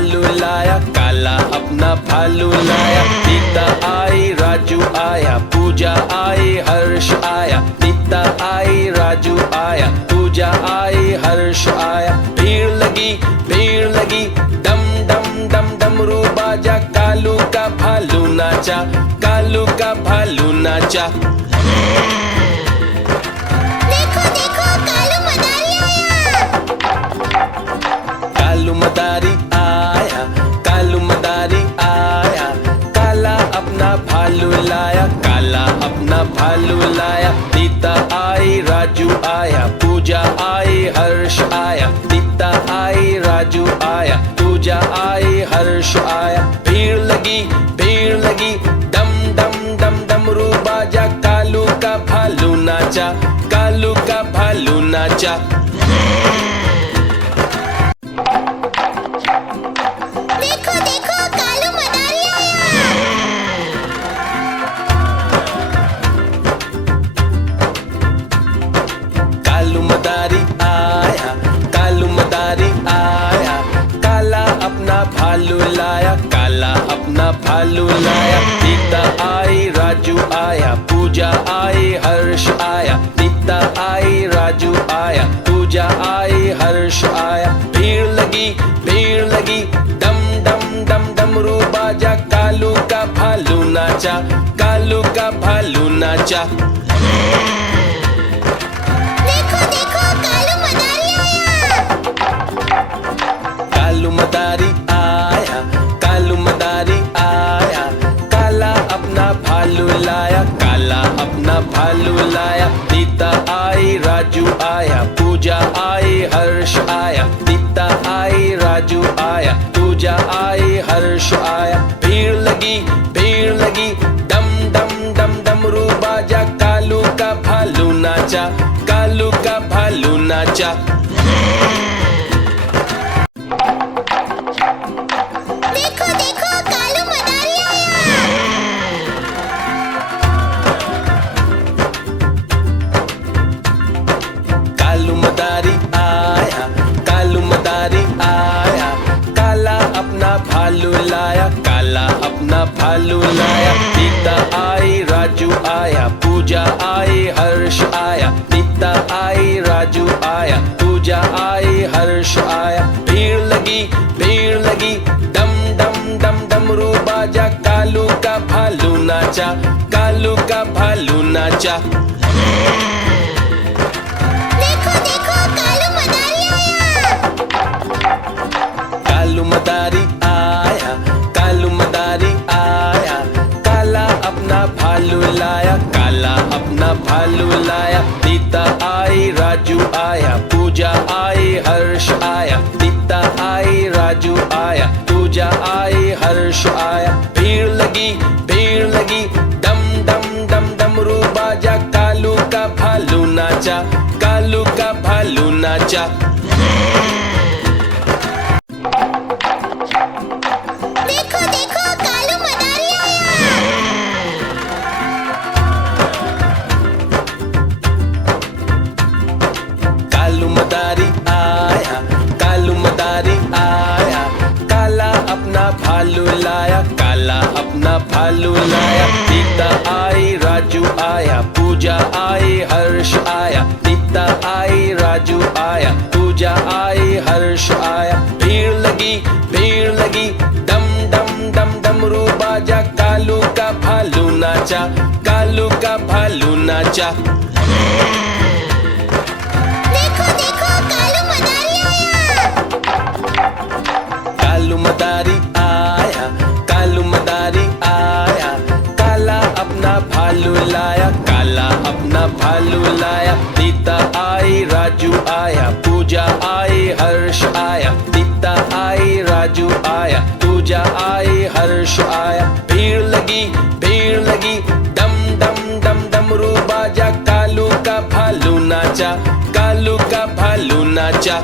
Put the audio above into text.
भालू लाया, काला अपना भालू लाया। सीता आई, राजू आया, पूजा आई, हर्ष आया। सीता आई, राजू आया, पूजा आई, हर्ष आया। भीड़ लगी, डम डम डम डमरू बाजा। कालू का भालू नाचा, कालू का भालू नाचा। देखो देखो कालू मदारी आया। कालू मदारी आया, कालू मदारी आया। काला अपना भालू लाया, काला अपना भालू लाया। सीता आई, राजू आया, पूजा आई, हर्ष आया। सीता आई, राजू आया, पूजा आई, हर्ष आया। भीड़ लगी, डम डम डम डमरू बाजा। कालू का भालू नाचा, कालू का भालू नाचा। देखो देखो कालू मदारी आया। कालू मदारी आया, कालू मदारी आया। काला अपना भालू लाया, काला अपना भालू लाया। सीता आई, राजू आया, पूजा आई, हर्ष आया। सीता आई, राजू आया, पूजा आई, हर्ष आया। भीड़ लगी, डम डम डम डमरू बाजा। कालू का भालू नाचा, कालू का भालू नाचा। देखो देखो कालू मदारी आया। कालू मदारी आया, कालू मदारी आया। काला अपना भालू लाया, काला अपना भालू लाया। सीता आई, राजू आया, पूजा आई, हर्ष आया। सीता आई, राजू आया, पूजा आई, हर्ष आया। भीड़ लगी, डम डम डम डमरू बाजा। कालू का भालू नाचा, कालू का भालू नाचा। देखो देखो कालू मदारी आया। कालू मदारी आया, कालू मदारी आया। काला अपना भालू लाया, काला अपना भालू लाया। सीता आई, राजू आया, पूजा आई, हर्ष आया। सीता आई, राजू आया, पूजा आई, हर्ष आया। भीड़ लगी, डम डम डम डमरू बाजा। कालू का भालू नाचा, कालू का भालू नाचा। देखो देखो कालू मदारी आया। कालू मदारी आया, कालू मदारी आया। काला अपना भालू लाया, काला अपना भालू लाया। सीता आई, राजू आया, पूजा आई, हर्ष आया। सीता आई, राजू आया, पूजा आई, हर्ष आया। भीड़ लगी, डम डम डम डमरू बाजा। कालू का भालू नाचा, कालू का भालू नाचा। देखो देखो कालू मदारी आया। कालू मदारी आया, कालू मदारी आया। काला अपना भालू लाया, काला अपना भालू लाया। सीता आई, राजू आया, पूजा आई, हर्ष आया। सीता आई, राजू आया, पूजा आई, हर्ष आया। भीड़ लगी, डम डम डम डमरू बाजा। कालू का भालू नाचा, कालू का भालू नाचा। देखो देखो कालू मदारी आया। कालू मदारी आया, कालू मदारी आया। काला अपना भालू लाया, काला अपना भालू लाया। सीता आई, राजू आया, पूजा आई, हर्ष आया। सीता आई, राजू आया, पूजा आई, हर्ष आया। भीड़ लगी, डम डम डम डमरू बाजा। कालू का भालू नाचा, कालू का भालू नाचा।